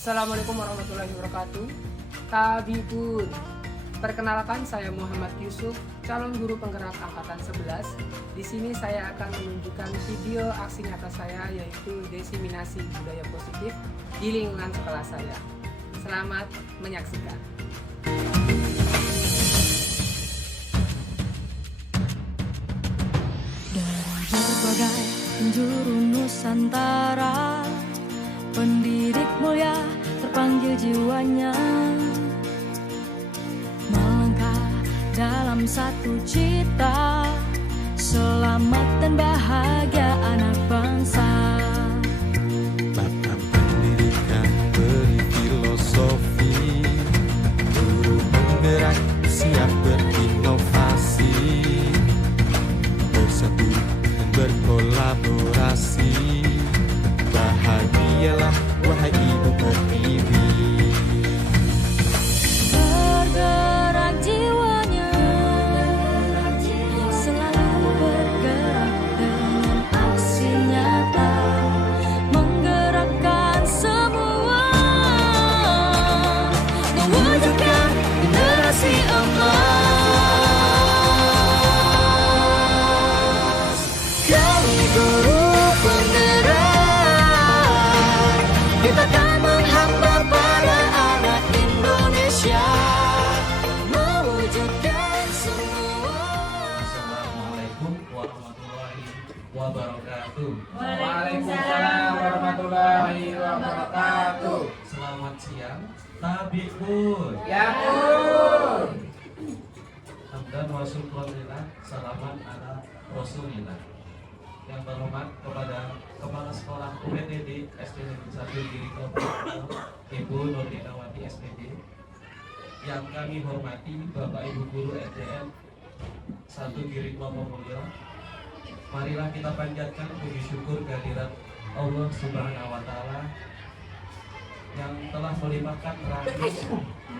Assalamualaikum warahmatullahi wabarakatuh. Kabipun. Perkenalkan, saya Muhammad Yusuf, calon guru penggerak angkatan 11. Di sini saya akan menunjukkan video aksi nyata saya, yaitu diseminasi budaya positif di lingkungan sekolah saya. Selamat menyaksikan. Dari berbagai penjuru Nusantara, pendidik mulia terpanggil jiwanya melangkah dalam satu cita, selamat dan bahagia anak bangsa. Batang pendidikan beri filosofi, guru penggerak siap berinovasi, bersatu dan berkolaborasi. Bahagialah wahai ibu pertiwi. Bergerak jiwanya, selalu bergerak dengan aksi nyata, menggerakkan semua, mewujudkan generasi emas. Kami guru penggerak, kita akan menghamba pada anak Indonesia, mewujudkan semua. Assalamualaikum warahmatullahi wabarakatuh. Waalaikumsalam warahmatullahi wabarakatuh. Selamat siang, Tabibun. Ya Bun. Hamdan wa syukronillah, salaman ala Rasulillah. Yang terhormat kepada Kepala Sekolah UPTD SD Negeri 1 Giri Kelapa, Ibu Nurdinawati SPD. Yang kami hormati Bapak Ibu Guru SDN 1 Giri Kelapa Mulyo. Marilah kita panjatkan puji syukur kehadirat Allah Subhanahu wa Ta'ala yang telah melimpahkan rahmat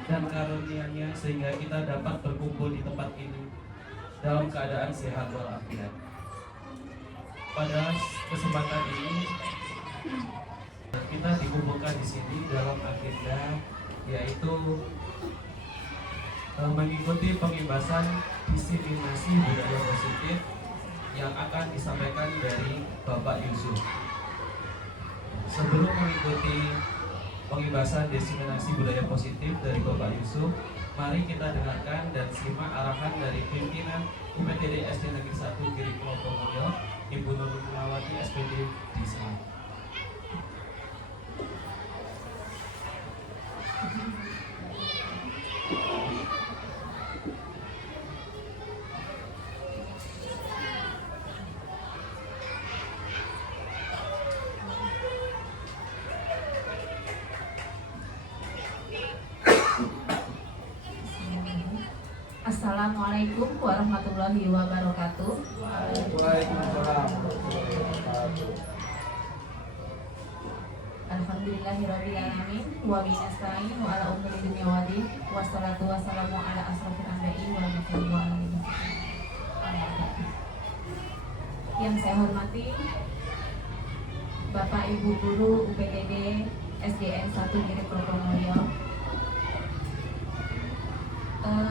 dan karunia-Nya sehingga kita dapat berkumpul di tempat ini dalam keadaan sehat walafiat. Pada kesempatan ini kita dikumpulkan di sini dalam agenda yaitu mengikuti pengibasan diseminasi budaya positif yang akan disampaikan dari Bapak Yusuf. Sebelum mengikuti pengibasan diseminasi budaya positif dari Bapak Yusuf, mari kita dengarkan dan simak arahan dari pimpinan UPTD SD Negeri 1 Giri Kelapa Mulyo, Ibu Nurdinawati SPD di sini. Assalamualaikum warahmatullahi wabarakatuh. Waalaikumsalam warahmatullahi wabarakatuh. Alhamdulillahirabbil alamin wa binasta'in wa ala umuri dunya waddin wassalatu wassalamu ala asrofil anbiya'i wal mursalin wa alihi wasallam. Yang saya hormati Bapak Ibu Guru UPTD SDN 1 Giri Kelapa Mulyo.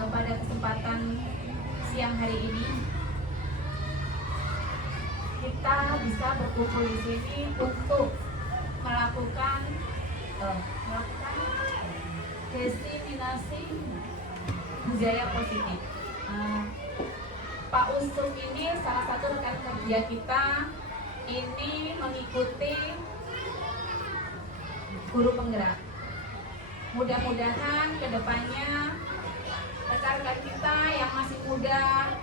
Pada kesempatan siang hari ini kita bisa berkumpul di sini untuk melakukan diseminasi budaya positif. Pak Usuf ini salah satu rekan kerja kita ini mengikuti guru penggerak. Mudah-mudahan kedepannya rekan-rekan kita yang masih muda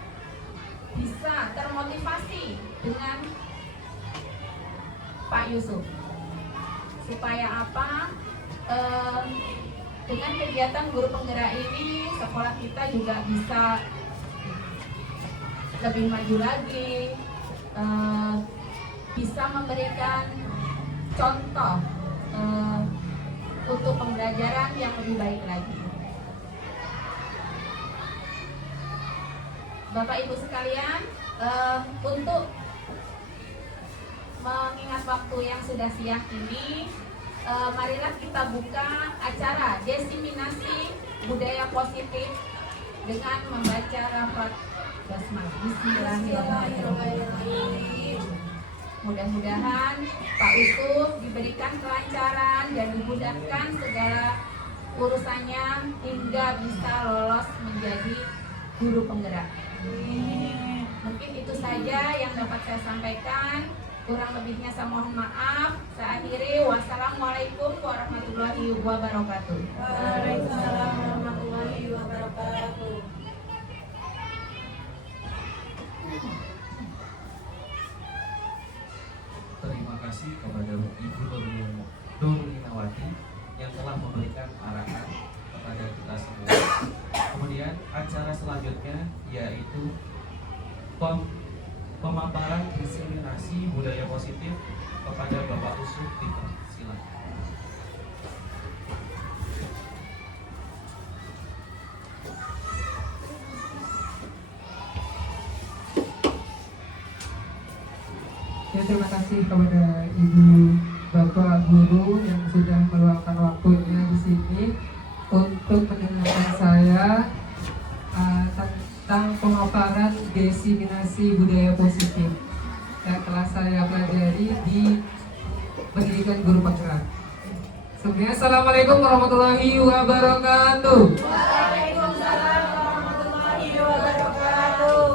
bisa termotivasi dengan Pak Yusuf. Supaya apa? Dengan kegiatan guru penggerak ini, sekolah kita juga bisa lebih maju lagi, bisa memberikan contoh untuk pembelajaran yang lebih baik lagi. Bapak Ibu sekalian, untuk mengingat waktu yang sudah siang ini, marilah kita buka acara diseminasi budaya positif dengan membaca lafaz basmalah. Bismillahirrahmanirrahim. Mudah-mudahan Pak Yusuf diberikan kelancaran dan dimudahkan segala urusannya hingga bisa lolos menjadi guru penggerak. Mungkin itu saja yang dapat saya sampaikan. Kurang lebihnya saya mohon maaf. Saya akhiri. Wassalamualaikum warahmatullahi wabarakatuh. Waalaikumsalam warahmatullahi wabarakatuh. Terima kasih kepada Ibu Nurlinawati yang telah memberikan arahan kepada kita semua. Kemudian acara selanjutnya yaitu pemaparan diseminasi budaya positif kepada Bapak Yusuf Tito. Silakan. Ya, terima kasih kepada Ibu Bapak Guru yang sudah meluangkan waktunya di sini untuk mendengarkan saya tentang pemaparan diseminasi budaya positif yang telah saya pelajari di pendidikan guru penggerak. Sebelumnya, Assalamualaikum warahmatullahi wabarakatuh. Waalaikumsalam warahmatullahi wabarakatuh.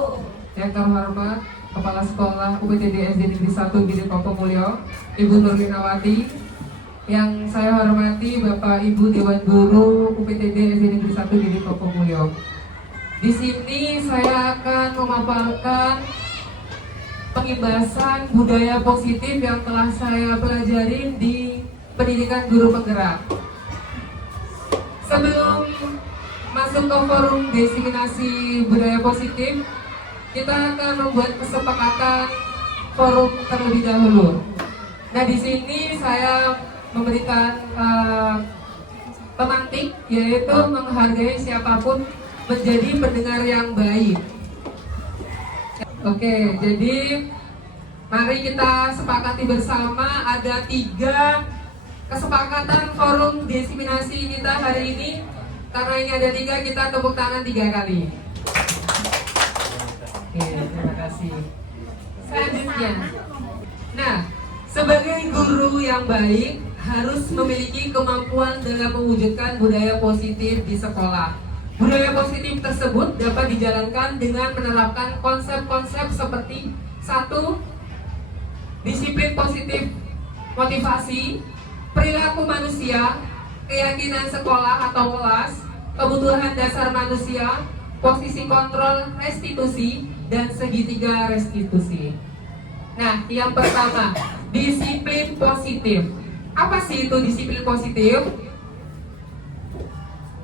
Yang terhormat Kepala Sekolah UPTD SD Negeri 1 Giri Kopo Mulyo, Ibu Nurlinawati. Yang saya hormati Bapak Ibu Dewan Guru UPTD SD Negeri 1 Giri Kopo Mulyo. Di sini saya akan memaparkan pengibasan budaya positif yang telah saya pelajari di pendidikan guru penggerak. Sebelum masuk ke forum diseminasi budaya positif, kita akan membuat kesepakatan forum terlebih dahulu. Nah, di sini saya memberikan pemantik, yaitu menghargai siapapun menjadi pendengar yang baik. Oke, jadi mari kita sepakati bersama ada 3 kesepakatan forum diseminasi kita hari ini. Karena ini ada 3, kita tepuk tangan 3 kali. Oke, terima kasih. Selanjutnya, nah, sebagai guru yang baik harus memiliki kemampuan dalam mewujudkan budaya positif di sekolah. Budaya positif tersebut dapat dijalankan dengan menerapkan konsep-konsep seperti 1. Disiplin positif motivasi, perilaku manusia, keyakinan sekolah atau kelas, kebutuhan dasar manusia, posisi kontrol restitusi, dan segitiga restitusi. Nah, yang pertama, disiplin positif. Apa sih itu disiplin positif?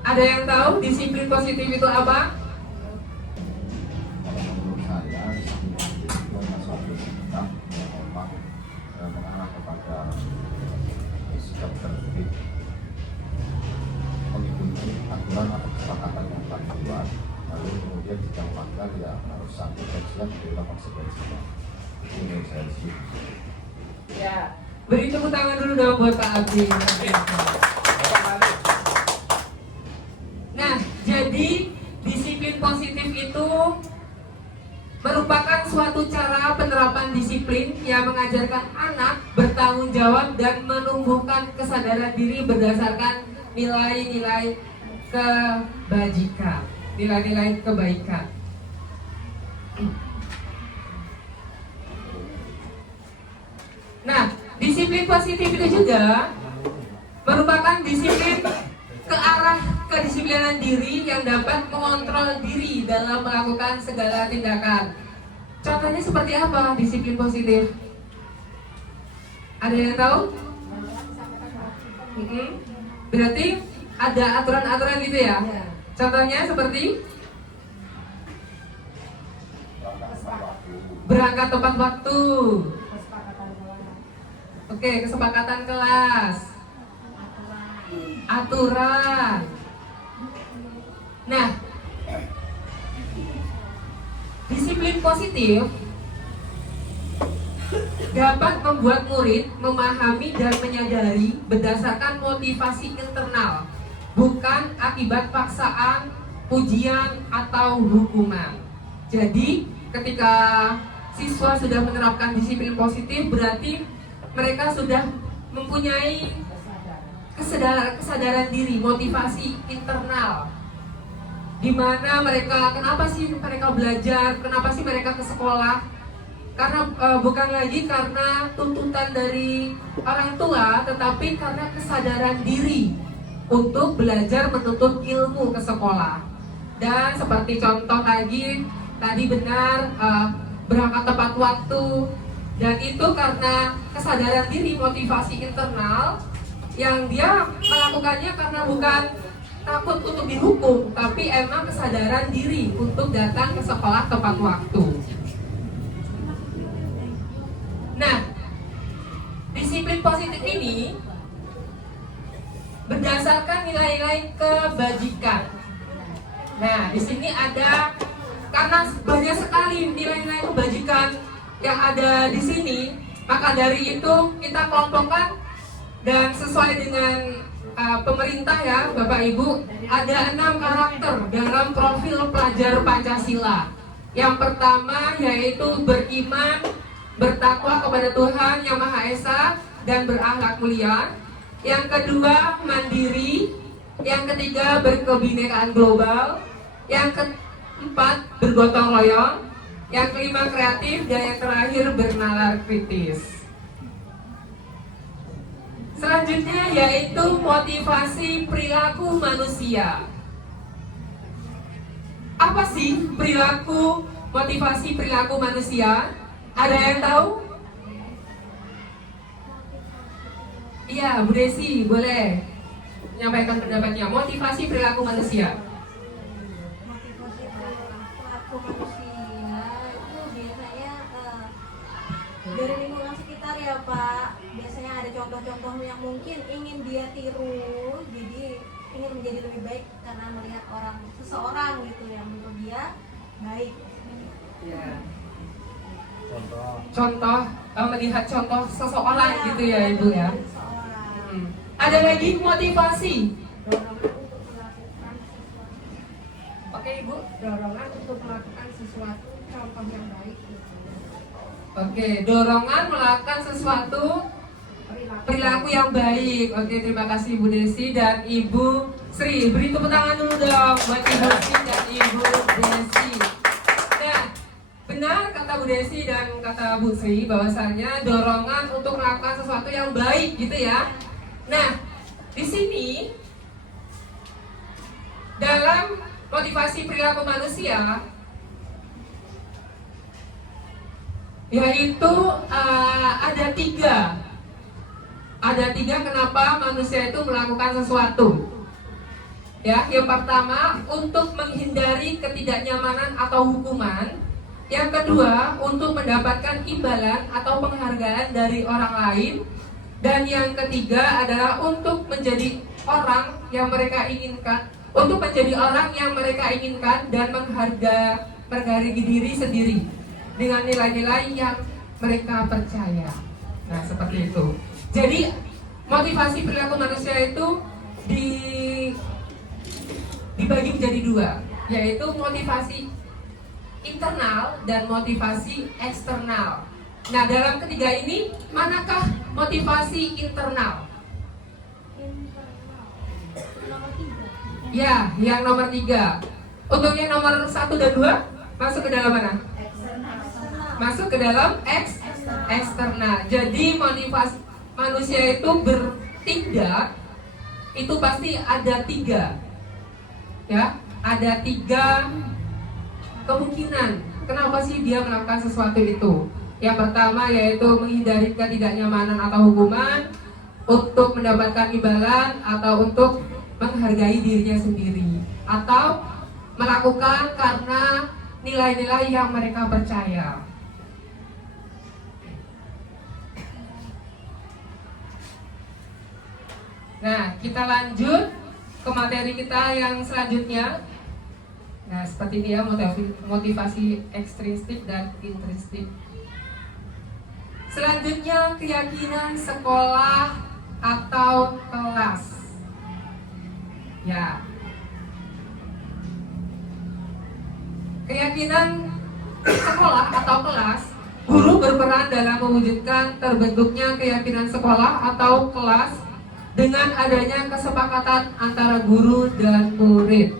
Ada yang tahu disiplin positif itu apa? Menurut saya disiplin positif itu adalah suatu sikap yang memang mengarah kepada sikap tertib, mengikuti aturan atau kesepakatan yang telah dibuat, lalu kemudian jika melanggar ya harus satu dan siap menerima konsekuensinya. Itu menurut saya disiplin. Ya, beri tepuk tangan dulu dong buat Pak Abdi. Nah, jadi disiplin positif itu merupakan suatu cara penerapan disiplin yang mengajarkan anak bertanggung jawab dan menumbuhkan kesadaran diri berdasarkan nilai-nilai kebajikan, nilai-nilai kebaikan. Nah, disiplin positif itu juga merupakan disiplin ke arah kedisiplinan diri yang dapat mengontrol diri dalam melakukan segala tindakan. Contohnya seperti apa disiplin positif? Ada yang tahu? Berarti ada aturan-aturan gitu ya? Contohnya seperti berangkat tepat waktu. Oke, kesepakatan kelas. Aturan. Nah, disiplin positif dapat membuat murid memahami dan menyadari berdasarkan motivasi internal, bukan akibat paksaan, ujian, atau hukuman. Jadi, ketika siswa sudah menerapkan disiplin positif, berarti mereka sudah mempunyai kesadaran diri, motivasi internal. Di mana mereka, kenapa sih mereka belajar, kenapa sih mereka ke sekolah? Karena bukan lagi karena tuntutan dari orang tua, tetapi karena kesadaran diri untuk belajar menuntut ilmu ke sekolah. Dan seperti contoh lagi, tadi benar berangkat tepat waktu, dan itu karena kesadaran diri, motivasi internal yang dia melakukannya karena bukan takut untuk dihukum, tapi emang kesadaran diri untuk datang ke sekolah tepat waktu. Nah, disiplin positif ini berdasarkan nilai-nilai kebajikan. Nah, di sini ada, karena banyak sekali nilai-nilai kebajikan yang ada di sini, maka dari itu kita kelompokkan dan sesuai dengan pemerintah ya, Bapak Ibu, ada 6 karakter dalam profil pelajar Pancasila. Yang pertama yaitu beriman, bertakwa kepada Tuhan Yang Maha Esa dan berakhlak mulia. Yang kedua mandiri. Yang ketiga berkebinekaan global. Yang keempat bergotong royong. Yang kelima kreatif, dan yang terakhir bernalar kritis. Selanjutnya yaitu motivasi perilaku manusia. Apa sih motivasi perilaku manusia? Ada yang tahu? Iya, Bu Desi, boleh menyampaikan pendapatnya. Motivasi perilaku manusia. Motivasi perilaku manusia itu biasanya dari lingkungan sekitar ya Pak. Biasanya ada contoh-contoh yang mungkin ingin dia tiru, jadi ingin menjadi lebih baik karena melihat seseorang gitu yang menurut dia baik. Ya. Contoh melihat contoh seseorang gitu ya Ibu ya. Ada lagi motivasi. Oke Ibu, dorongan untuk melakukan sesuatu, contoh yang baik. Oke, dorongan melakukan sesuatu, perilaku yang baik. Oke, terima kasih Bu Desi dan Ibu Sri. Beri tepuk tangan dulu dong buat Ibu Sri dan Ibu Desi. Nah, benar kata Bu Desi dan kata Bu Sri bahwasanya dorongan untuk melakukan sesuatu yang baik gitu ya. Nah, di sini dalam motivasi perilaku manusia yaitu ada tiga kenapa manusia itu melakukan sesuatu. Ya, yang pertama untuk menghindari ketidaknyamanan atau hukuman. Yang kedua untuk mendapatkan imbalan atau penghargaan dari orang lain. Dan yang ketiga adalah untuk menjadi orang yang mereka inginkan, dan menghargai diri sendiri dengan nilai-nilai yang mereka percaya. Nah, seperti itu. Jadi motivasi perilaku manusia itu dibagi menjadi 2, yaitu motivasi internal dan motivasi eksternal. Nah, dalam ketiga ini, manakah motivasi internal? Ya, yang nomor 3. Untuk yang nomor 1 dan 2, masuk ke dalam mana? Masuk ke dalam eksternal. Jadi motivasi manusia itu bertindak, itu pasti ada 3. Ya, ada 3 kemungkinan kenapa sih dia melakukan sesuatu itu. Yang pertama yaitu menghindari ketidaknyamanan atau hukuman, untuk mendapatkan imbalan, atau untuk menghargai dirinya sendiri, atau melakukan karena nilai-nilai yang mereka percaya. Nah, kita lanjut ke materi kita yang selanjutnya. Nah, seperti ini ya, motivasi ekstrinsik dan intrinsik. Selanjutnya keyakinan sekolah atau kelas. Ya. Keyakinan sekolah atau kelas, guru berperan dalam mewujudkan terbentuknya keyakinan sekolah atau kelas dengan adanya kesepakatan antara guru dan murid.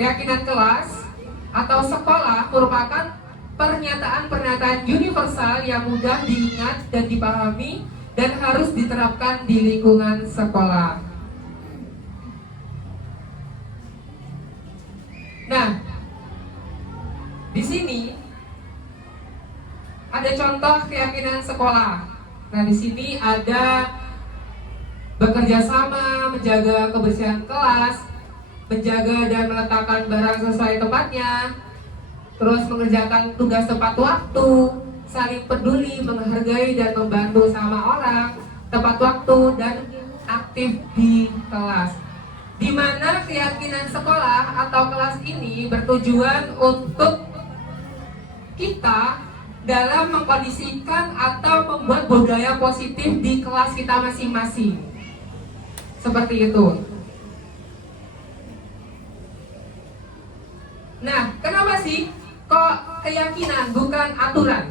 Keyakinan kelas atau sekolah merupakan pernyataan-pernyataan universal yang mudah diingat dan dipahami dan harus diterapkan di lingkungan sekolah. Nah, di sini ada contoh keyakinan sekolah. Nah, di sini ada bekerja sama, menjaga kebersihan kelas, menjaga dan meletakkan barang sesuai tempatnya, terus mengerjakan tugas tepat waktu, saling peduli, menghargai dan membantu sama orang, tepat waktu, dan aktif di kelas. Di mana keyakinan sekolah atau kelas ini bertujuan untuk kita dalam mengkondisikan atau membuat budaya positif di kelas kita masing-masing. Seperti itu. Nah, kenapa sih kok keyakinan bukan aturan?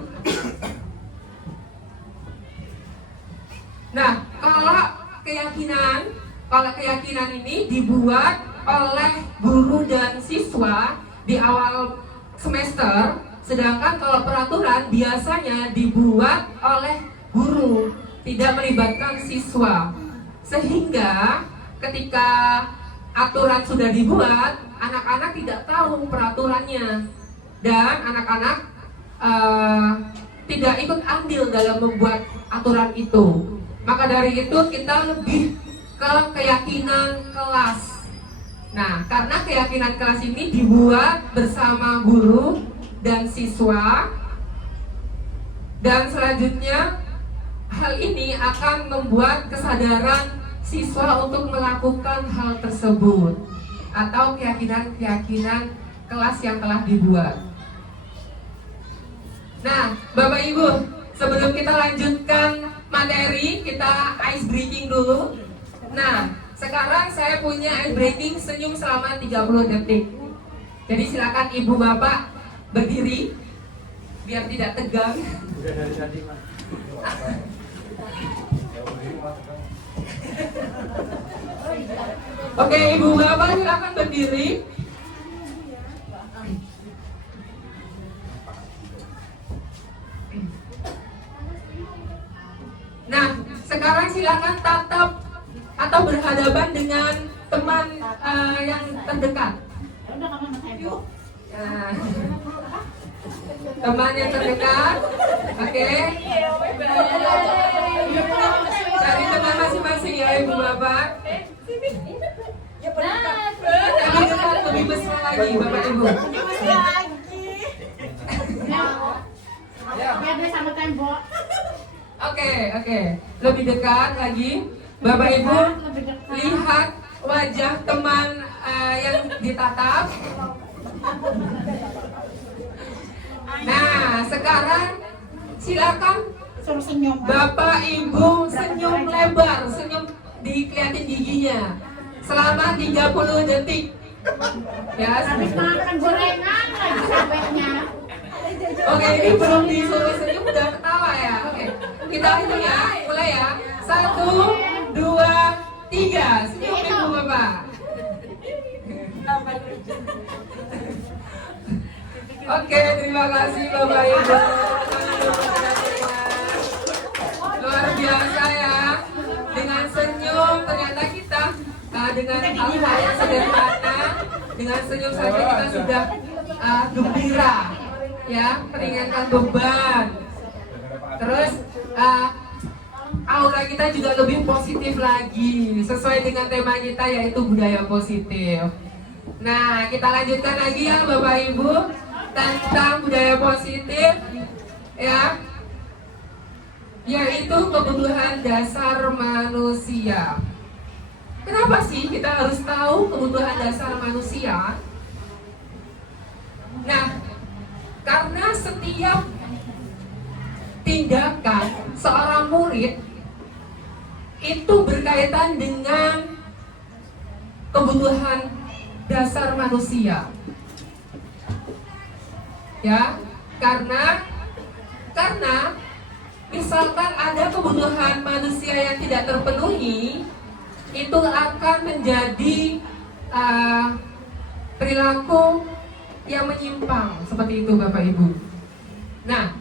Nah, kalau keyakinan ini dibuat oleh guru dan siswa di awal semester, sedangkan kalau peraturan biasanya dibuat oleh guru, tidak melibatkan siswa. Sehingga ketika aturan sudah dibuat, anak-anak tidak tahu peraturannya dan anak-anak tidak ikut andil dalam membuat aturan itu. Maka dari itu kita lebih ke keyakinan kelas. Nah, karena keyakinan kelas ini dibuat bersama guru dan siswa, dan selanjutnya hal ini akan membuat kesadaran siswa untuk melakukan hal tersebut atau keyakinan-keyakinan kelas yang telah dibuat. Nah, Bapak Ibu, sebelum kita lanjutkan materi, kita ice breaking dulu. Nah, sekarang saya punya ice breaking senyum selama 30 detik. Jadi silakan Ibu Bapak berdiri biar tidak tegang. Oke, Ibu Bapak silakan berdiri. Nah, sekarang silakan tatap atau berhadapan dengan teman yang terdekat. Nah, teman yang terdekat, oke. Cari teman masing-masing ya, Ibu Bapak. Lebih dekat, lebih besar lagi, Bapak Ibu. Oke, lebih dekat lagi, Bapak Ibu. Lihat wajah teman yang ditatap. Nah, sekarang silakan Bapak Ibu senyum lebar, senyum dikelihatin giginya selama 30 detik. Ya, Habis makan gorengan lagi sampainya. Oke, ini belum disuruh senyum udah ketawa ya. Oke, kita hitung ya, mulai ya. 1, 2, 3. Senyum Ibu Bapak. Oke, terima kasih Bapak Ibu. Luar biasa ya. Dengan senyum ternyata kita dengan hal-hal yang sederhana, dengan senyum saja kita sudah gembira, ya, meringankan beban. Terus aura kita juga lebih positif lagi, sesuai dengan tema kita yaitu budaya positif. Nah, kita lanjutkan lagi ya Bapak Ibu tentang budaya positif, ya, yaitu kebutuhan dasar manusia. Kenapa sih kita harus tahu kebutuhan dasar manusia? Nah, karena setiap tindakan seorang murid itu berkaitan dengan kebutuhan dasar manusia. Ya, karena misalkan ada kebutuhan manusia yang tidak terpenuhi, itu akan menjadi perilaku yang menyimpang seperti itu Bapak Ibu. Nah,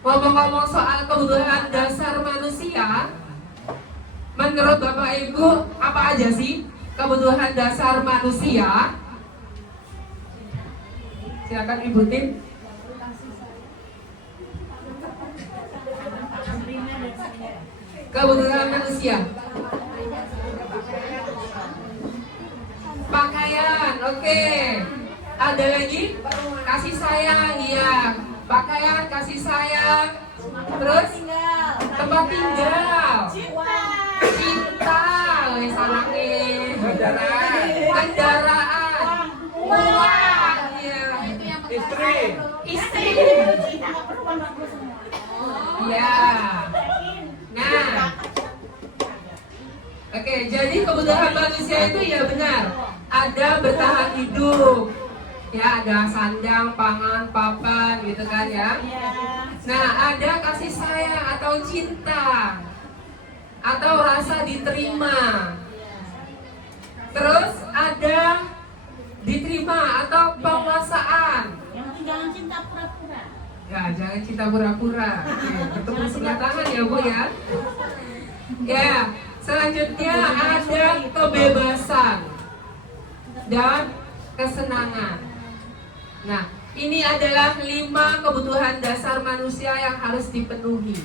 ngomong-ngomong soal kebutuhan dasar manusia, menurut Bapak Ibu apa aja sih kebutuhan dasar manusia? Silakan Ibu Tim. Kebutuhan manusia. Pakaian, oke. Ada lagi? Kasih sayang, iya. Pakaian, kasih sayang. Terus tempat tinggal. Cinta, salah nih. Kendaraan. Uang, iya. Istri. Iya. Nah, oke, jadi kebutuhan manusia itu ya benar. Ada bertahan hidup, ya ada sandang, pangan, papan, gitu kan ya. Nah, ada kasih sayang atau cinta, atau rasa diterima. Terus ada diterima atau penguasaan. Yang penting jangan cinta pura-pura. Ya, jangan cinta pura-pura. Bertepuk sebelah tangan ya Bu ya. Ya, selanjutnya ada kebebasan dan kesenangan. Nah, ini adalah 5 kebutuhan dasar manusia yang harus dipenuhi.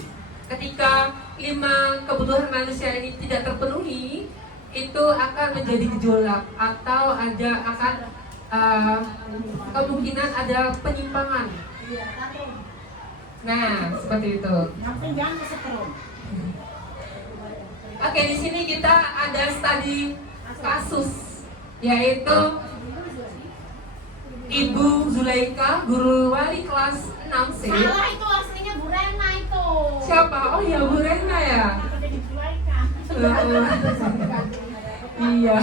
Ketika 5 kebutuhan manusia ini tidak terpenuhi, itu akan menjadi gejolak atau akan kemungkinan ada penyimpangan. Nah, seperti itu. Yang penting jangan kesetrum. Oke, di sini kita ada studi kasus, yaitu Ibu Zulaika, guru wali kelas 6C. Salah itu aslinya Bu Rena itu. Siapa? Oh ya, Bu Rena ya. Kenapa jadi Zulaika? Iya.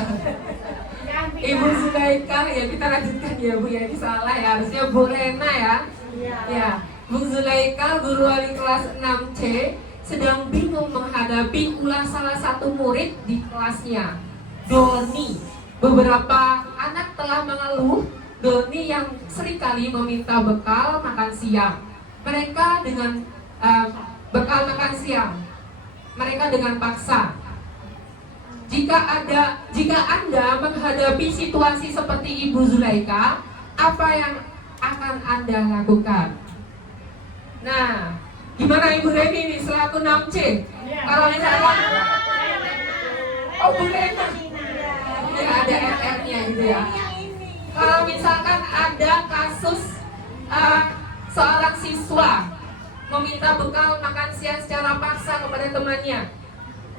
Ganti, Ibu Kak. Zulaika, ya kita lanjutkan ya Bu ya, ini salah ya, harusnya Bu Rena ya. Iya. Ya, Bu Zulaika, guru wali kelas 6C, sedang bingung menghadapi ulah salah satu murid di kelasnya, Doni. Beberapa anak telah mengeluh Doni yang seringkali meminta bekal makan siang. Mereka dengan bekal makan siang, mereka dengan paksa. Jika Anda menghadapi situasi seperti Ibu Zulaika, apa yang akan Anda lakukan? Nah, gimana Ibu Reni ini selaku 6C? Kalau misalkan oh Bu Rena, ya ada RR-nya gitu ya. Kalau misalkan ada kasus seorang siswa meminta bekal makan siang secara paksa kepada temannya,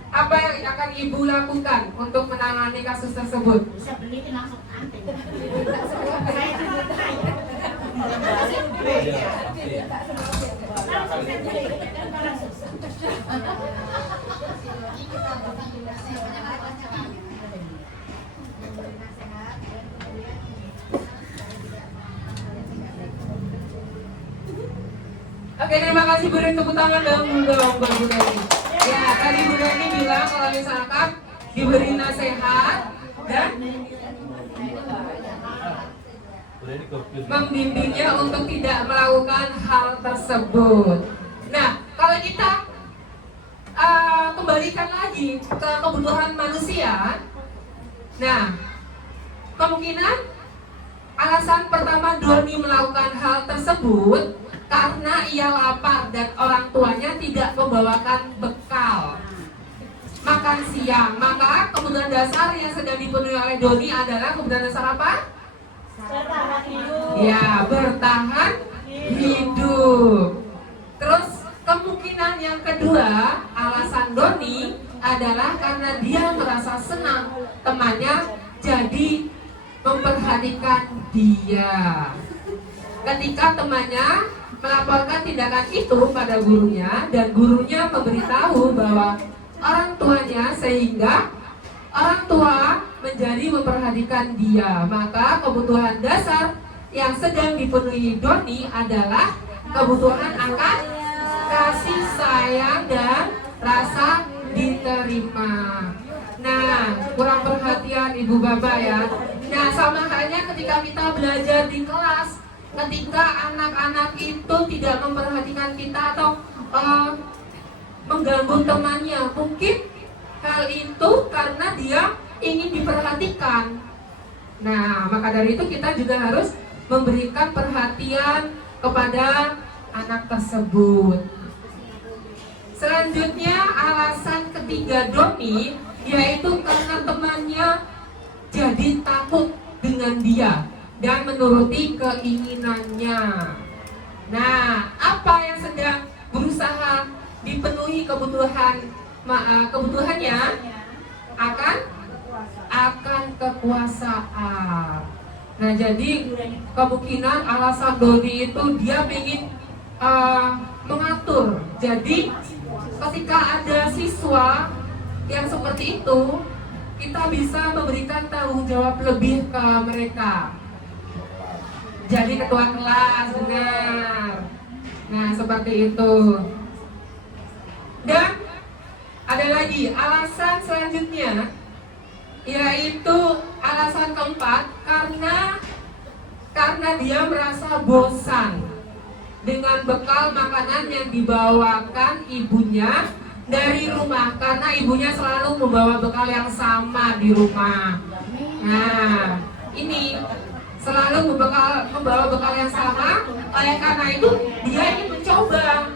apa yang akan Ibu lakukan untuk menangani kasus tersebut? Bisa beliin langsung anting. Saya juga kaya. Langsung saya beli, kan barang susah. Oke, terima kasih Bu Reni, tepuk tangan dong buat Bu Reni. Ya, tadi Bu Reni bilang kalau misalkan diberi nasihat dan membimbingnya untuk tidak melakukan hal tersebut. Nah, kalau kita kembalikan lagi ke kebutuhan manusia, nah, kemungkinan alasan pertama Doni melakukan hal tersebut karena ia lapar dan orang tuanya tidak membawakan bekal makan siang. Maka kebutuhan dasar yang sedang dipenuhi oleh Doni adalah kebutuhan dasar apa? Bertahan hidup. Ya, bertahan hidup. Terus kemungkinan yang kedua, alasan Doni adalah karena dia merasa senang temannya jadi memperhatikan dia. Ketika temannya melaporkan tindakan itu pada gurunya dan gurunya memberitahu bahwa orang tuanya, sehingga orang tua menjadi memperhatikan dia. Maka kebutuhan dasar yang sedang dipenuhi Doni adalah kebutuhan akan kasih sayang dan rasa diterima. Nah, kurang perhatian ibu bapak ya. Nah, sama halnya ketika kita belajar di kelas, ketika anak-anak itu tidak memperhatikan kita atau mengganggu temannya, mungkin hal itu karena dia ingin diperhatikan. Nah, maka dari itu kita juga harus memberikan perhatian kepada anak tersebut. Selanjutnya, alasan ketiga Doni yaitu karena temannya jadi takut dengan dia dan menuruti keinginannya. Nah, apa yang sedang berusaha dipenuhi kebutuhannya akan kekuasaan. Nah, jadi kemungkinan alasan Doni itu dia ingin mengatur. Jadi ketika ada siswa yang seperti itu, kita bisa memberikan tanggung jawab lebih ke mereka. Jadi ketua kelas, benar. Nah, seperti itu. Dan ada lagi alasan selanjutnya, yaitu alasan keempat, karena dia merasa bosan dengan bekal makanan yang dibawakan ibunya dari rumah, karena ibunya selalu membawa bekal yang sama di rumah. Nah, ini selalu membawa bekal yang sama, oleh karena itu dia ingin mencoba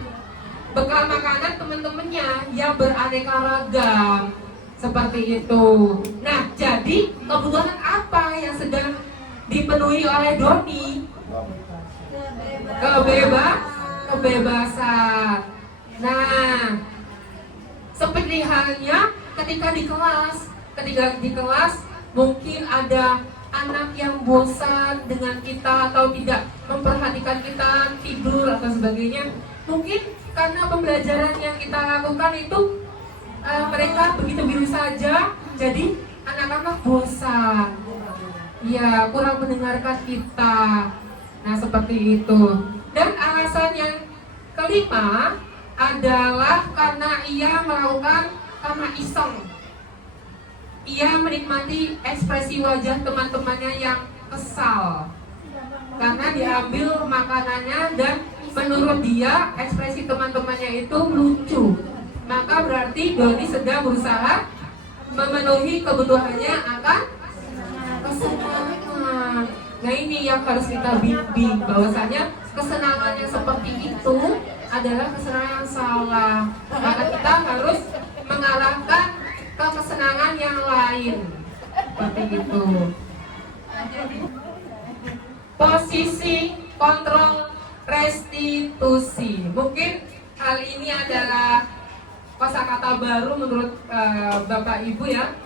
bekal makanan teman-temannya yang beraneka ragam seperti itu. Nah, jadi kebutuhan apa yang sedang dipenuhi oleh Doni? Kebebasan. Nah, seperti halnya ketika di kelas mungkin ada anak yang bosan dengan kita atau tidak memperhatikan kita, tidur atau sebagainya. Mungkin karena pembelajaran yang kita lakukan itu mereka begitu biru saja, jadi anak-anak bosan. Ya, kurang mendengarkan kita. Nah, seperti itu. Dan alasan yang kelima adalah karena ia melakukan karena iseng. Ia menikmati ekspresi wajah teman-temannya yang kesal karena diambil makanannya dan menurut dia ekspresi teman-temannya itu lucu. Maka berarti Doni sedang berusaha memenuhi kebutuhannya akan kesenangan. Nah, ini yang harus kita bimbing, bahwasanya kesenangan yang seperti itu adalah kesenangan yang salah. Maka kita harus mengarahkan ke kesenangan yang lain. Seperti itu. Posisi kontrol restitusi. Mungkin hal ini adalah kosakata baru menurut Bapak Ibu ya.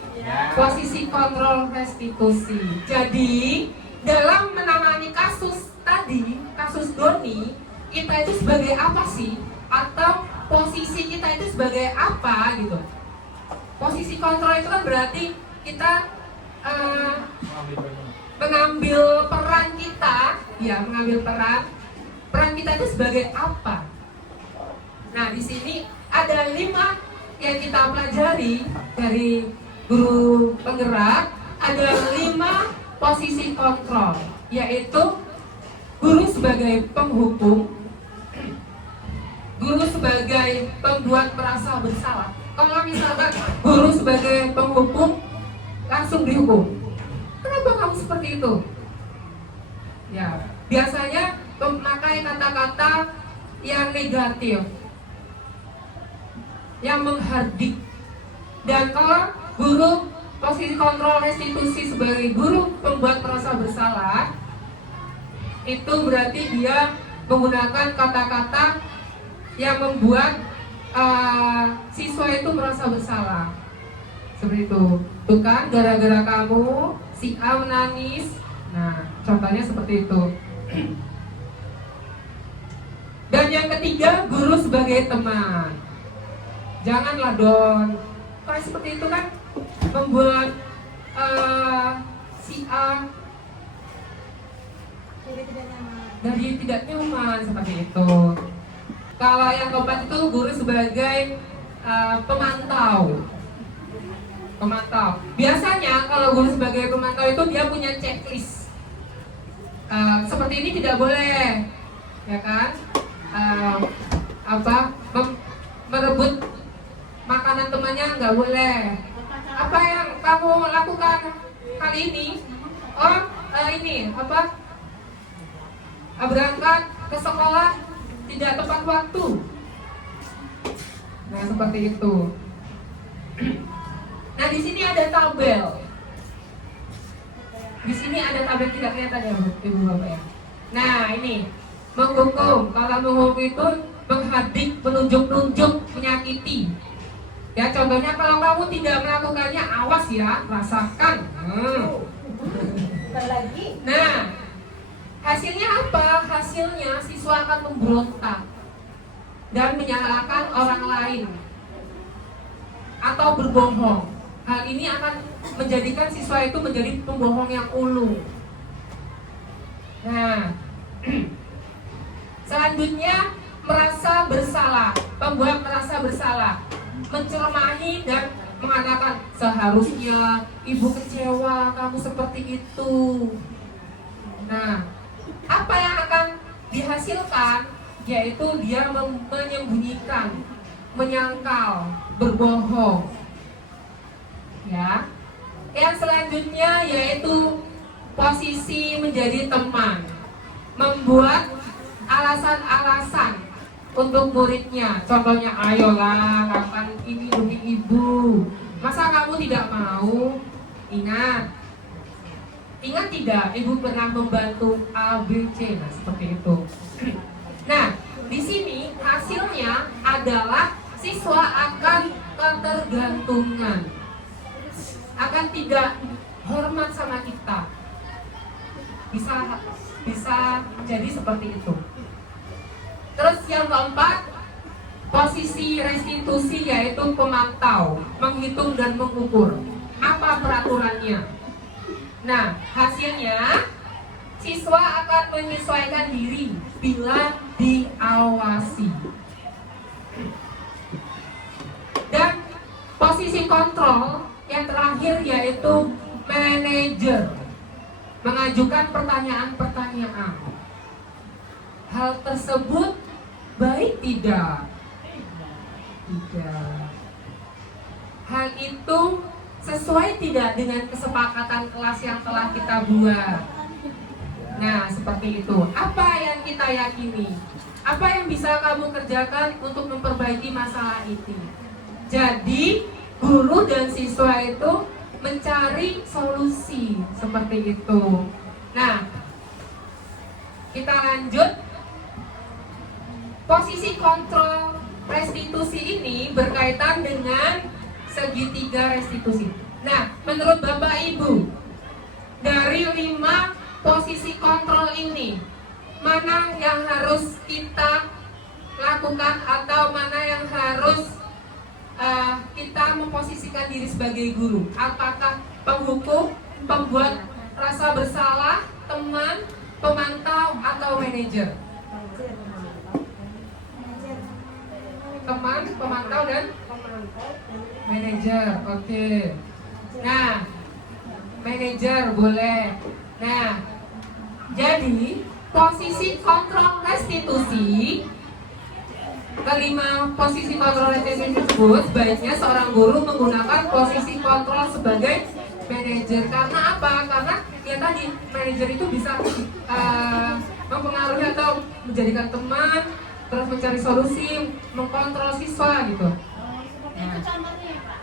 Posisi kontrol restitusi. Jadi dalam menangani kasus tadi, kasus Doni, kita itu sebagai apa sih? Atau posisi kita itu sebagai apa gitu? Posisi kontrol itu kan berarti kita mengambil peran kita, ya mengambil peran kita itu sebagai apa? Nah, di sini ada 5 yang kita pelajari dari guru penggerak. Ada 5 posisi kontrol, yaitu guru sebagai penghukum, guru sebagai pembuat merasa bersalah. Kalau misalkan guru sebagai penghukum langsung dihukum, kenapa kamu seperti itu? Ya, biasanya memakai kata-kata yang negatif, yang menghardik. Dan kalau guru posisi kontrol restitusi sebagai guru pembuat merasa bersalah, itu berarti dia menggunakan kata-kata yang membuat siswa itu merasa bersalah. Seperti itu. Tuh kan, gara-gara kamu si A menangis. Nah, contohnya seperti itu. yang ketiga, guru sebagai teman. Janganlah dong kayak seperti itu kan membuat si A dari tidak nyaman seperti itu. Kalau yang keempat itu guru sebagai pemantau. Biasanya kalau guru sebagai pemantau itu dia punya checklist. Seperti ini tidak boleh, ya kan? Merebut makanan temannya nggak boleh. Apa yang kamu lakukan kali ini? Berangkat ke sekolah tidak tepat waktu. Nah, seperti itu. Nah, di sini ada tabel. Di sini ada tabel, tidak kelihatan ya, Ibu Bapak ya. Nah, ini menghukum. Kalau menghukum itu menghadik, menunjuk-nunjuk, menyakiti. Ya, contohnya kalau kamu tidak melakukannya, awas ya, rasakan. Nah, hasilnya apa? Hasilnya siswa akan memberontak dan menyalahkan orang lain atau berbohong. Hal ini akan menjadikan siswa itu menjadi pembohong yang ulu. Nah, selanjutnya merasa bersalah, membuat merasa bersalah, menceramahi dan mengatakan seharusnya ibu kecewa kamu seperti itu. Nah, apa yang akan dihasilkan yaitu dia menyembunyikan, menyangkal, berbohong. Ya. Yang selanjutnya yaitu posisi menjadi teman, membuat alasan-alasan untuk muridnya. Contohnya, ayolah kapan ini demi ibu, masa kamu tidak mau? Ingat tidak, ibu pernah membantu A, B, C. Nah, seperti itu. Nah, di sini hasilnya adalah siswa akan ketergantungan, akan tidak hormat sama kita. Bisa jadi seperti itu. Terus yang keempat, posisi restitusi yaitu pemantau, menghitung dan mengukur. Apa peraturannya? Nah, hasilnya siswa akan menyesuaikan diri bila diawasi. Dan posisi kontrol yang terakhir yaitu manajer, mengajukan pertanyaan-pertanyaan. Hal tersebut baik tidak? Tidak. Hal itu sesuai tidak dengan kesepakatan kelas yang telah kita buat? Nah, seperti itu. Apa yang kita yakini? Apa yang bisa kamu kerjakan untuk memperbaiki masalah itu? Jadi, guru dan siswa itu mencari solusi seperti itu. Nah, kita lanjut. Posisi kontrol restitusi ini berkaitan dengan segitiga restitusi. Nah, menurut Bapak Ibu, dari 5 posisi kontrol ini, mana yang harus kita lakukan atau mana yang harus kita memposisikan diri sebagai guru? Apakah penghukum, pembuat rasa bersalah, teman, pemantau, atau manajer? Teman, pemantau, dan manajer. Oke. Nah, manajer boleh. Nah, jadi posisi kontrol restitusi, kelima posisi kontrol restitusi tersebut sebaiknya seorang guru menggunakan posisi kontrol sebagai manajer. Karena apa? Karena ya tadi manajer itu bisa mempengaruhi atau menjadikan teman, terus mencari solusi, mengkontrol siswa gitu. Itu contohnya ya, Pak.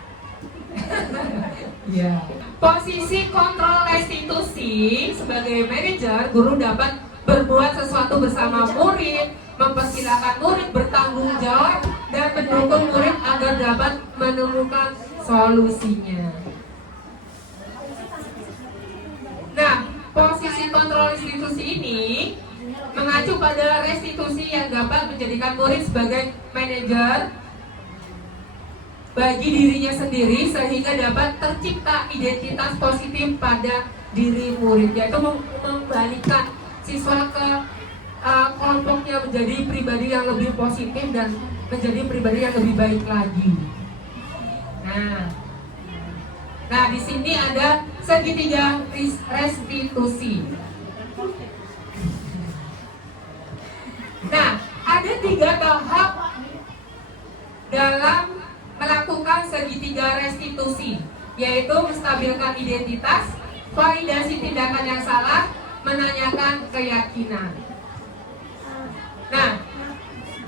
Ya. Posisi kontrol restitusi sebagai manajer, guru dapat berbuat sesuatu bersama murid, mempersilahkan murid bertanggung jawab, dan mendukung murid agar dapat menemukan solusinya. Nah, posisi kontrol restitusi ini mengacu pada restitusi yang dapat menjadikan murid sebagai manajer bagi dirinya sendiri sehingga dapat tercipta identitas positif pada diri murid, yaitu membalikan siswa ke kelompoknya menjadi pribadi yang lebih positif dan menjadi pribadi yang lebih baik lagi. Nah di sini ada segitiga restitusi. Nah, ada 3 tahap dalam melakukan segitiga restitusi, yaitu menstabilkan identitas, validasi tindakan yang salah, menanyakan keyakinan. Nah,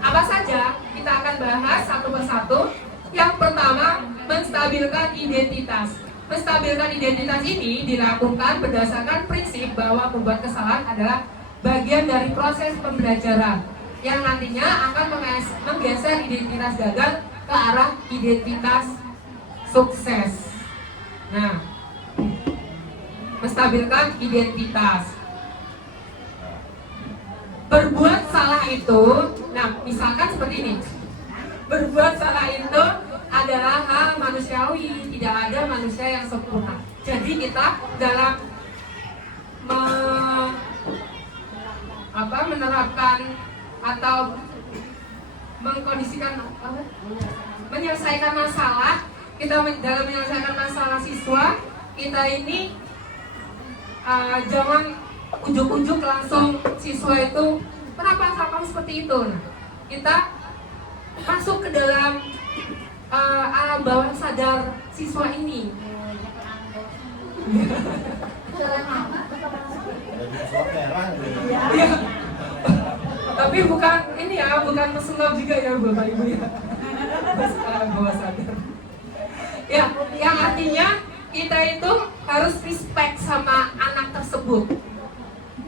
apa saja? Kita akan bahas satu persatu. Yang pertama, menstabilkan identitas. Menstabilkan identitas ini dilakukan berdasarkan prinsip bahwa membuat kesalahan adalah bagian dari proses pembelajaran yang nantinya akan menggeser identitas gagal ke arah identitas sukses. Nah, menstabilkan identitas. Berbuat salah itu, nah misalkan seperti ini. Berbuat salah itu adalah hal manusiawi, tidak ada manusia yang sempurna. Jadi kita dalam menerapkan atau mengkondisikan menyelesaikan masalah, kita dalam menyelesaikan masalah siswa kita ini jangan ujuk-ujuk langsung siswa itu kenapa kamu seperti itu. Nah, kita masuk ke dalam alam bawah sadar siswa ini. Ya. Tapi bukan ini ya, bukan pesulap juga ya Bapak Ibu ya. Alam bawah sadar. Ya, yang artinya kita itu harus respect sama anak tersebut.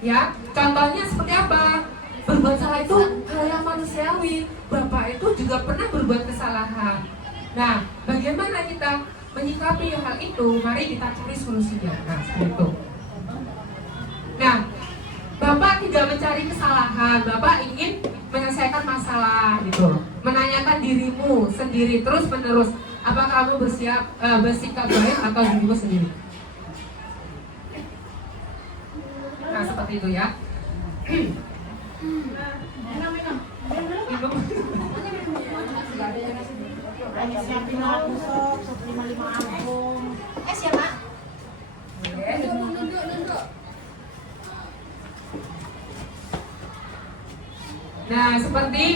Ya, contohnya seperti apa? Berbuat salah itu hal yang manusiawi. Bapak itu juga pernah berbuat kesalahan. Nah, bagaimana kita menyikapi hal itu? Mari kita cari solusinya. Nah, seperti itu. Nah, Bapak tidak mencari kesalahan. Bapak ingin menyelesaikan masalah gitu. Menanyakan dirimu sendiri terus menerus. Apakah kamu bersikap baik atau dirimu sendiri? Nah, seperti itu ya. Siapin lagu sok 155 album. Siapa? Nunduk. Nah, seperti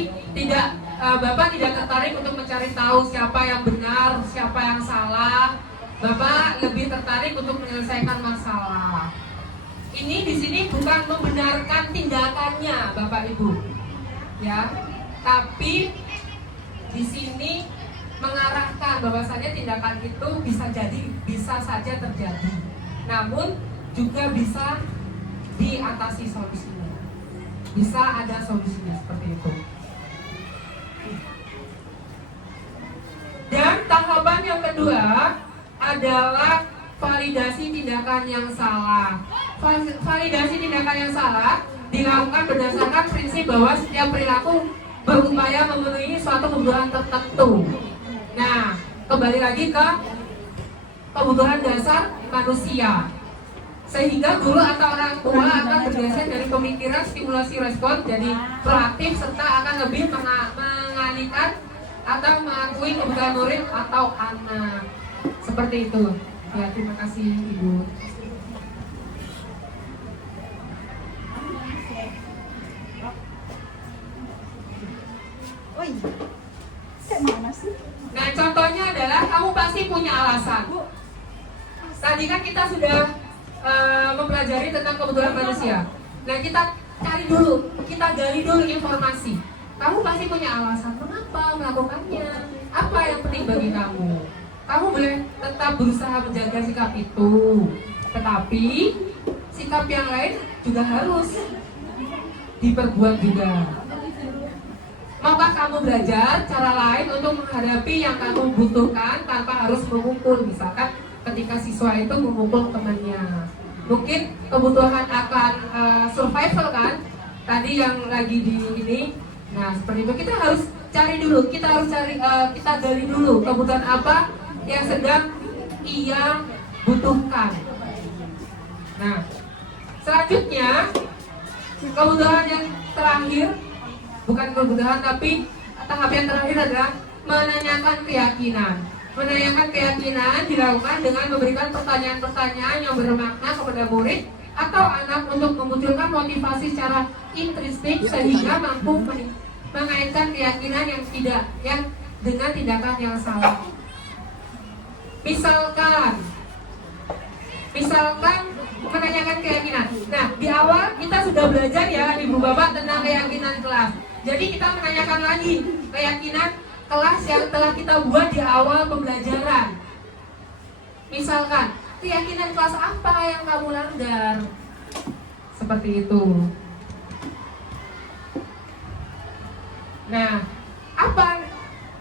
Bapak tidak tertarik untuk mencari tahu siapa yang benar, siapa yang salah. Bapak lebih tertarik untuk menyelesaikan masalah. Ini di sini bukan membenarkan tindakannya, Bapak Ibu, ya, tapi di sini mengarahkan bahwasanya tindakan itu bisa saja terjadi, namun juga bisa diatasi solusinya, bisa ada solusinya seperti itu. Dan tahapan yang kedua adalah validasi tindakan yang salah. Validasi tindakan yang salah dilakukan berdasarkan prinsip bahwa setiap perilaku berupaya memenuhi suatu kebutuhan tertentu. Nah, kembali lagi ke kebutuhan dasar manusia. Sehingga guru atau orang tua akan bergeser dari pemikiran stimulasi respon jadi proaktif serta akan lebih mengalihkan atau mengakui kebutuhan murid atau anak. Seperti itu. Ya, terima kasih Ibu. Nah, contohnya adalah kamu pasti punya alasan. Tadi kan kita sudah mempelajari tentang kebutuhan manusia. Nah, kita cari dulu, kita gali dulu informasi. Kamu pasti punya alasan kenapa melakukannya. Apa yang penting bagi kamu? Kamu boleh tetap berusaha menjaga sikap itu, tetapi sikap yang lain juga harus diperbuat juga. Maukah kamu belajar cara lain untuk menghadapi yang kamu butuhkan tanpa harus memukul? Misalkan ketika siswa itu memukul temannya, mungkin kebutuhan akan survival kan, tadi yang lagi di ini. Nah, seperti itu kita harus cari dulu, kita gali dulu kebutuhan apa yang sedang ia butuhkan. Nah, selanjutnya kebutuhan yang terakhir, bukan kebutuhan tapi tahap yang terakhir adalah menanyakan keyakinan. Menanyakan keyakinan dilakukan dengan memberikan pertanyaan-pertanyaan yang bermakna kepada murid atau anak untuk memunculkan motivasi secara intrinsik sehingga mampu mengaitkan keyakinan yang dengan tindakan yang salah. Misalkan menanyakan keyakinan. Nah, di awal kita sudah belajar ya Ibu Bapak tentang keyakinan kelas. Jadi kita menanyakan lagi keyakinan kelas yang telah kita buat di awal pembelajaran. Misalkan, keyakinan kelas apa yang kamu langgar? Seperti itu. Nah, apa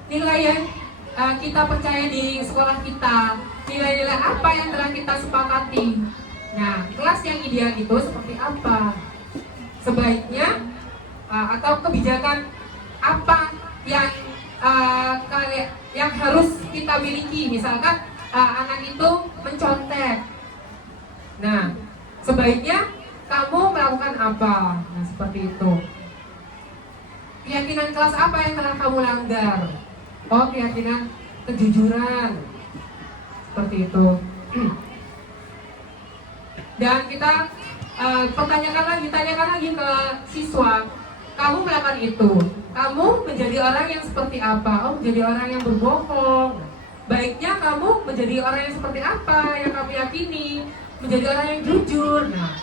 nilai yang kita percaya di sekolah kita? Nilai-nilai apa yang telah kita sepakati? Nah, kelas yang ideal itu seperti apa? Sebaiknya atau kebijakan apa yang harus kita miliki? Misalkan anak itu mencontek. Nah, sebaiknya kamu melakukan apa? Nah, seperti itu. Keyakinan kelas apa yang telah kamu langgar? Oh, keyakinan kejujuran. Seperti itu. Dan kita tanyakan lagi ke siswa, kamu melakukan itu, kamu menjadi orang yang seperti apa? Oh, menjadi orang yang berbohong. Baiknya kamu menjadi orang yang seperti apa yang kamu yakini? Menjadi orang yang jujur. Nah,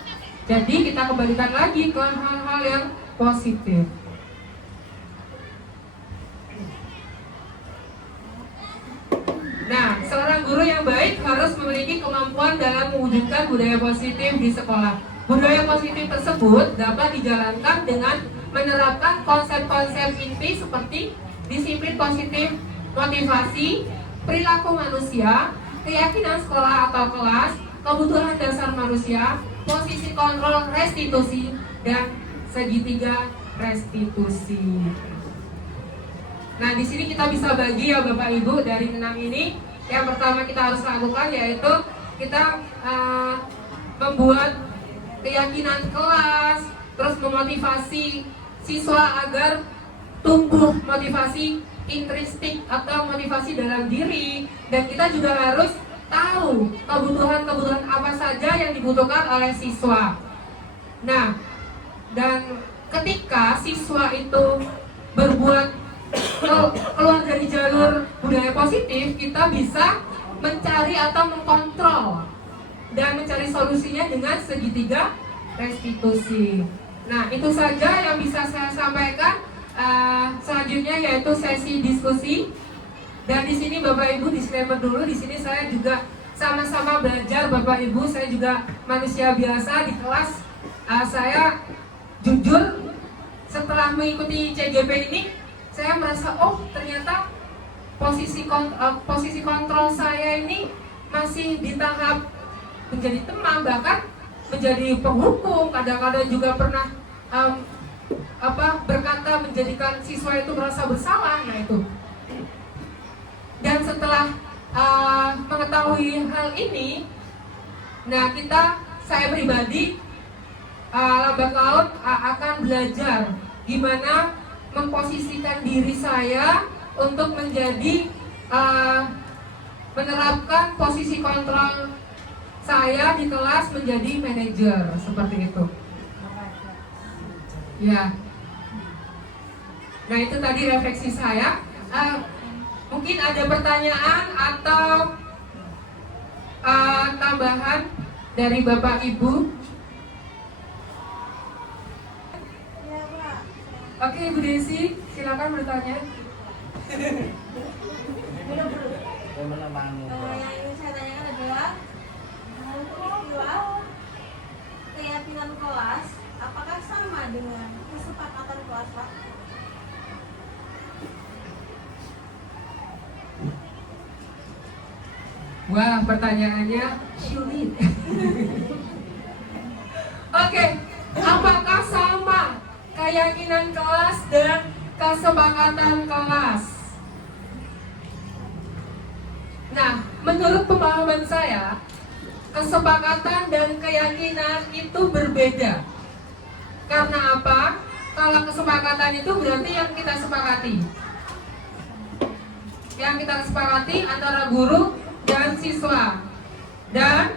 jadi kita kembalikan lagi ke hal-hal yang positif. Nah, seorang guru yang baik harus memiliki kemampuan dalam mewujudkan budaya positif di sekolah. Budaya positif tersebut dapat dijalankan dengan menerapkan konsep-konsep inti seperti disiplin positif, motivasi, perilaku manusia, keyakinan sekolah atau kelas, kebutuhan dasar manusia, posisi kontrol restitusi, dan segitiga restitusi. Nah, di sini kita bisa bagi ya Bapak Ibu dari 6 ini. Yang pertama kita harus lakukan yaitu kita membuat keyakinan kelas, terus memotivasi siswa agar tumbuh motivasi intrinsik atau motivasi dalam diri, dan kita juga harus tahu kebutuhan-kebutuhan apa saja yang dibutuhkan oleh siswa. Nah, dan ketika siswa itu berbuat keluar dari jalur budaya positif, kita bisa mencari atau mengkontrol dan mencari solusinya dengan segitiga restitusi. Nah, itu saja yang bisa saya sampaikan. Selanjutnya yaitu sesi diskusi. Dan di sini Bapak Ibu disclaimer dulu, di sini saya juga sama-sama belajar Bapak Ibu, saya juga manusia biasa di kelas. Saya jujur setelah mengikuti CGP ini, saya merasa ternyata posisi kontrol saya ini masih di tahap menjadi teman, bahkan menjadi penghukum. Kadang-kadang juga pernah berkata menjadikan siswa itu merasa bersalah. Nah, itu. Dan setelah mengetahui hal ini, nah saya pribadi lambat laun akan belajar gimana memposisikan diri saya untuk menjadi menerapkan posisi kontrol saya di kelas menjadi manajer, seperti itu. Ya. Nah, itu tadi refleksi saya. Mungkin ada pertanyaan atau tambahan dari Bapak Ibu? Ya, Pak. Oke, Ibu Desi, silakan bertanya. Yang ingin saya tanyakan adalah istilah keyakinan kelas apakah sama dengan kesepakatan kelas, Pak? Wah, pertanyaannya sulit. Oke, apakah sama keyakinan kelas dan kesepakatan kelas. Nah, menurut pemahaman saya, kesepakatan dan keyakinan itu berbeda. Karena apa? Kalau kesepakatan itu berarti yang kita sepakati. Yang kita sepakati antara guru dan siswa. Dan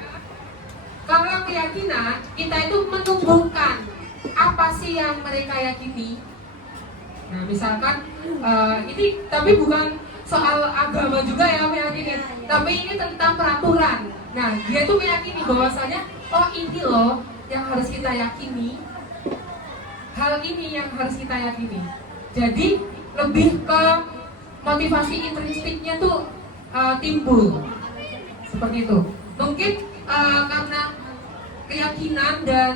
kalau keyakinan, kita itu menumbuhkan apa sih yang mereka yakini. Nah, misalkan ini tapi bukan soal agama juga ya meyakini, tapi ini tentang peraturan. Nah, dia tuh meyakini bahwasanya oh ini loh yang harus kita yakini. Hal ini yang harus kita yakini. Jadi lebih ke motivasi intrinstiknya tuh timbul seperti itu. Mungkin karena keyakinan dan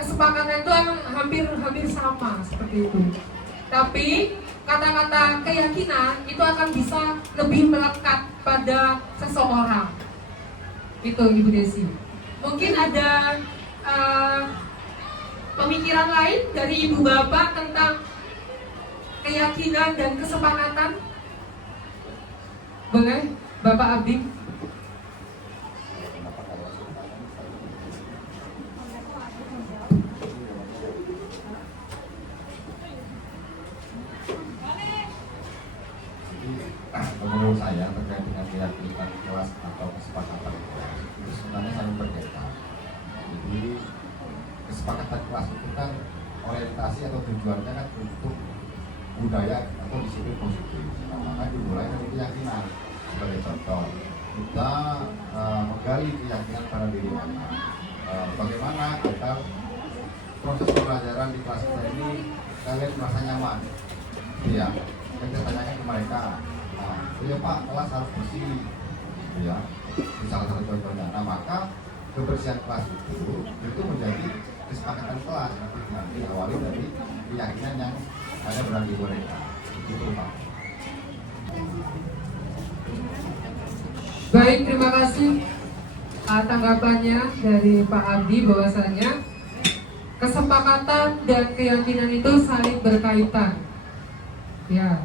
kesepakatan itu emang hampir sama seperti itu. Tapi kata-kata keyakinan itu akan bisa lebih melekat pada seseorang. Itu Ibu Desi. Mungkin ada pemikiran lain dari Ibu Bapak tentang keyakinan dan kesepakatan? Boleh, Bapak Abdi? Menurut saya terkait dengan keyakinan kelas atau kesepakatan kelas itu sebenarnya saling berkaitan. Jadi kesepakatan kelas itu kan orientasi atau tujuannya kan untuk budaya atau disiplin positif. Nah, maka dimulai dari keyakinan. Sebagai contoh, kita menggali keyakinan pada diri kita. Bagaimana agar proses pembelajaran di kelas kita ini kalian merasa nyaman? Iya, yang kita tanyakan ke mereka. Ya Pak, kelas harus bersih, gitu ya. Salah satu contohnya. Nah, maka kebersihan kelas itu menjadi kesepakatan kelas nanti awali dari keyakinan yang ada berada di mereka. Itu Pak. Baik, terima kasih tanggapannya dari Pak Abdi bahwasanya kesepakatan dan keyakinan itu saling berkaitan. Ya,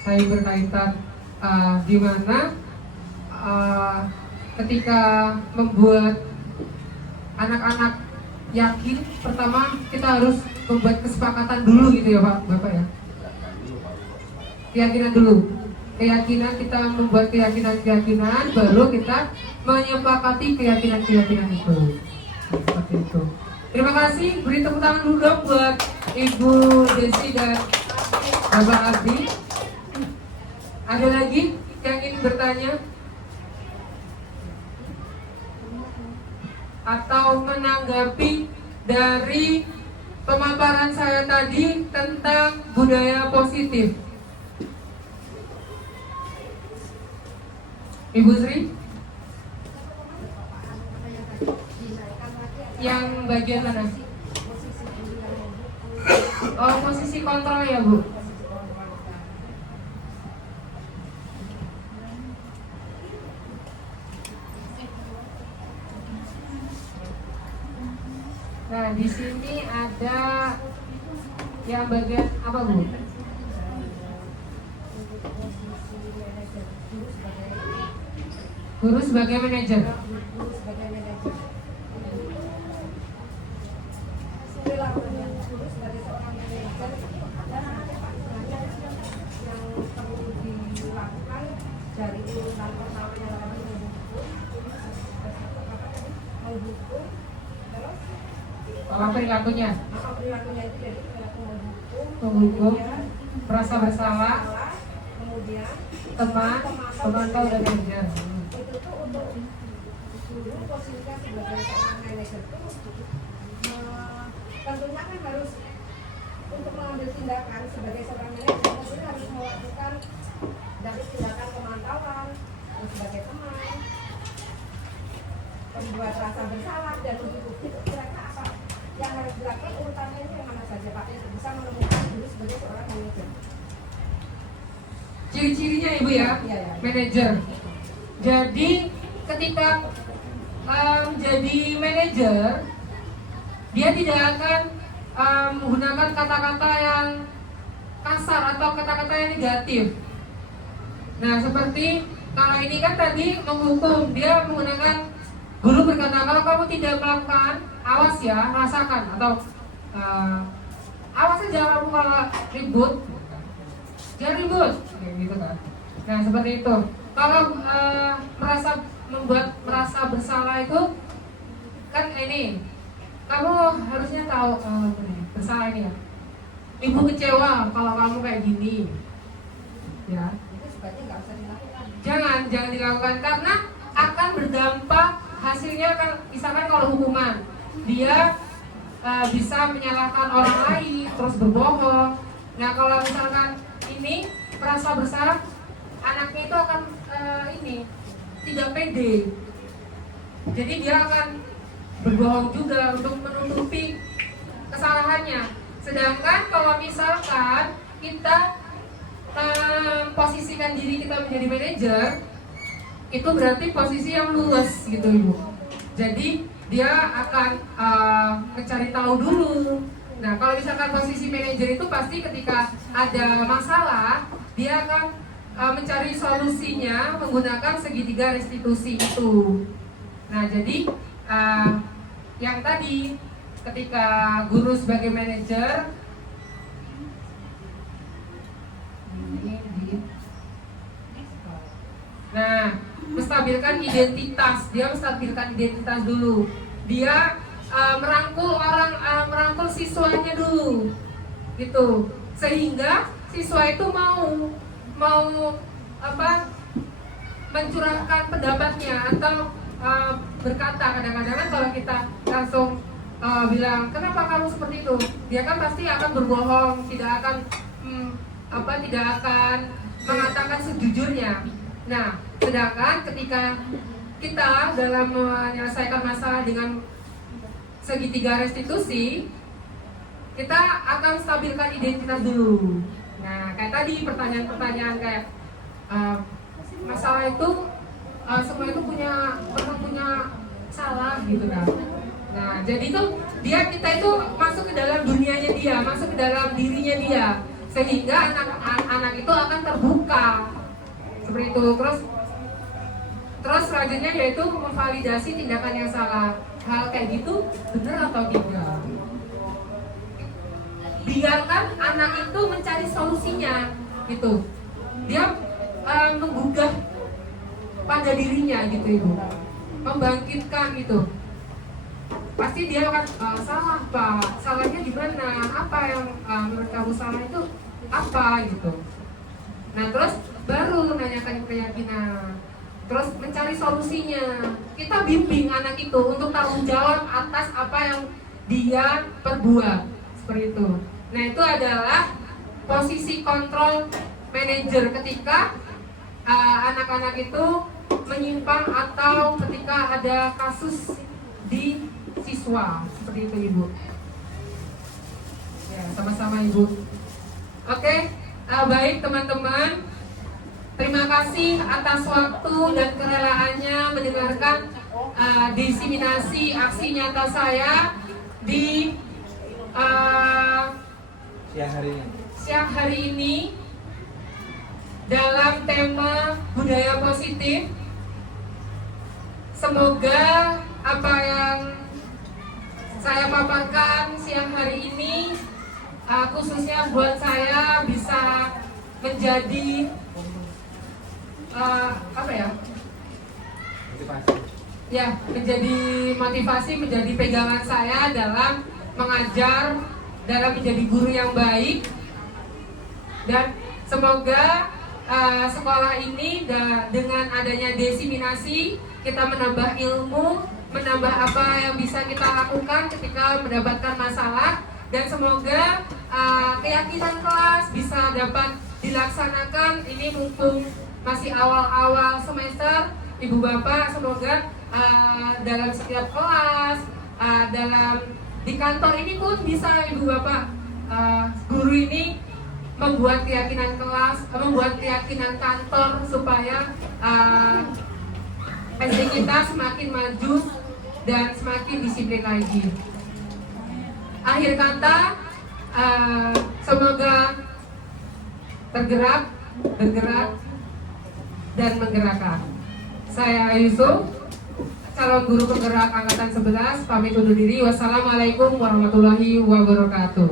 saling berkaitan. Di mana ketika membuat anak-anak yakin, pertama kita harus membuat kesepakatan dulu gitu ya Pak, Bapak ya. Keyakinan dulu. Keyakinan, kita membuat keyakinan-keyakinan, baru kita menyepakati keyakinan-keyakinan itu. Seperti itu. Terima kasih, beri tepuk tangan dulu dong buat Ibu Desi dan Bapak Abdi. Ada lagi yang ingin bertanya? Atau menanggapi dari pemaparan saya tadi tentang budaya positif? Ibu Sri? Yang bagian mana? Oh, posisi kontrol ya Bu? Nah, di sini ada yang bagian apa Bu? Guru sebagai manajer. Dari urusan pertama yang akan menghukum, terus Apa perilakunya? perilakunya itu jadi perilaku Menghukum, merasa bersalah, kemudian teman, pemantau dan manajer. itu tuh untuk guru posisinya sebagai seorang manajer tuh tentunya kan harus untuk mengambil tindakan sebagai seorang manajer tentunya harus melakukan dari tindakan pemantauan dan sebagai teman membuat rasa bersalah dan uji bukti kira-kira apa yang harus dilakukan urutannya itu yang mana saja Pak yang bisa menemukan dulu sebagai seorang manajer. Ciri-cirinya Ibu ya, Iya, ya. manajer. Jadi ketika jadi manajer, dia tidak akan menggunakan kata-kata yang kasar atau kata-kata yang negatif. Nah, seperti kalau ini kan tadi menghukum, dia menggunakan, guru berkata kalau kamu tidak melakukan, awas ya, rasakan, atau awas aja kamu kalau ribut, jangan ribut, kayak gitu kan. Nah, seperti itu. Kalau merasa bersalah itu kan ini, kamu harusnya tahu bersalah ini ya. Ibu kecewa kalau kamu kayak gini, ya. Jangan dilakukan karena akan berdampak, hasilnya kan misalkan kalau hukuman dia bisa menyalahkan orang lain terus berbohong. Nah, kalau misalkan ini merasa bersalah, anaknya itu akan tidak pede, jadi dia akan berbohong juga untuk menutupi kesalahannya. Sedangkan kalau misalkan kita posisikan diri kita menjadi manajer, itu berarti posisi yang luas gitu Ibu. Jadi dia akan mencari tahu dulu. Nah, kalau misalkan posisi manajer itu pasti ketika ada masalah, dia akan mencari solusinya menggunakan segitiga restitusi itu. Nah, jadi yang tadi ketika guru sebagai manajer menstabilkan identitas, dia menstabilkan identitas dulu. Dia merangkul siswanya dulu, gitu. Sehingga siswa itu mau mencurahkan pendapatnya atau berkata. Kadang-kadang kan kalau kita langsung bilang kenapa kamu seperti itu, dia kan pasti akan berbohong, tidak akan mengatakan sejujurnya. Nah, sedangkan ketika kita dalam menyelesaikan masalah dengan segitiga restitusi, kita akan stabilkan identitas dulu. Nah, kayak tadi pertanyaan-pertanyaan kayak masalah itu semua itu pernah punya salah gitu kan. Nah, jadi kita itu masuk ke dalam dunianya dia, masuk ke dalam dirinya dia, sehingga anak itu akan terbuka seperti itu. Terus selanjutnya yaitu memvalidasi tindakan yang salah. Hal kayak gitu benar atau tidak? Biarkan anak itu mencari solusinya gitu. Dia menggugah pada dirinya gitu Ibu, membangkitkan gitu. Pasti dia akan salah Pak, salahnya di mana? Apa yang menurut kamu salah itu apa gitu. Nah, terus baru menanyakan keyakinan, terus mencari solusinya. Kita bimbing anak itu untuk tanggung jawab atas apa yang dia perbuat seperti itu. Nah, itu adalah posisi kontrol manajer ketika anak-anak itu menyimpang atau ketika ada kasus di siswa seperti itu Ibu. Ya, sama-sama Ibu. Oke, baik teman-teman. Terima kasih atas waktu dan kerelaannya mendengarkan diseminasi aksi nyata saya di siang hari ini dalam tema budaya positif. Semoga apa yang saya paparkan siang hari ini khususnya buat saya bisa menjadi menjadi motivasi, menjadi pegangan saya dalam mengajar, dalam menjadi guru yang baik. Dan semoga sekolah ini dengan adanya diseminasi kita menambah ilmu, menambah apa yang bisa kita lakukan ketika mendapatkan masalah, dan semoga keyakinan kelas bisa dapat dilaksanakan. Ini mumpung masih awal-awal semester, Ibu Bapak, semoga dalam setiap kelas, di kantor ini pun bisa Ibu Bapak, guru ini membuat keyakinan kelas, membuat keyakinan kantor supaya SD kita semakin maju dan semakin disiplin lagi. Akhir kata, semoga bergerak, dan menggerakkan. Saya Yusuf, calon guru penggerak angkatan 11, pamit undur diri. Wassalamualaikum warahmatullahi wabarakatuh.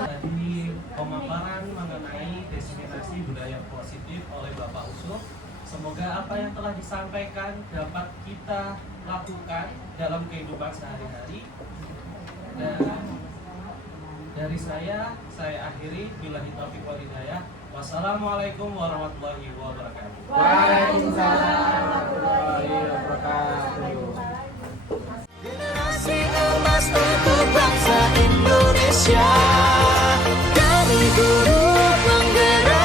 Tadi pemaparan mengenai diskriminasi budaya positif oleh Bapak Usuf. Semoga apa yang telah disampaikan dapat kita lakukan dalam kehidupan sehari-hari. Dan dari saya akhiri. Billahi taufiq wal hidayah. Wassalamualaikum warahmatullahi wabarakatuh. Waalaikumsalam warahmatullahi wabarakatuh. Generasi emas untuk bangsa Indonesia. Kami guru penggerak,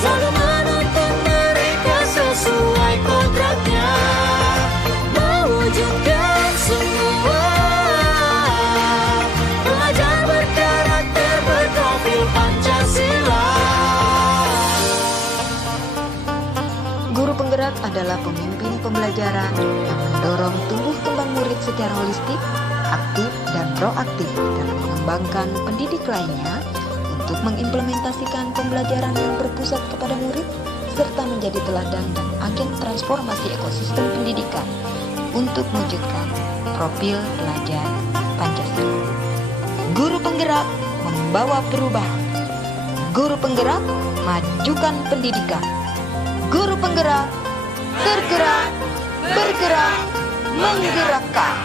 selalu menuntun mereka sesuai kodratnya, mewujudkan semua pelajar berkarakter berprofil Pancasila. Guru penggerak adalah pemimpin pembelajaran yang mendorong tumbuh kembang murid secara holistik, aktif, dan proaktif dalam mengembangkan pendidik lainnya untuk mengimplementasikan pembelajaran yang berpusat kepada murid serta menjadi teladan dan agen transformasi ekosistem pendidikan untuk mewujudkan profil pelajar Pancasila. Guru penggerak membawa perubahan. Guru penggerak majukan pendidikan. Guru penggerak tergerak, bergerak, menggerakkan.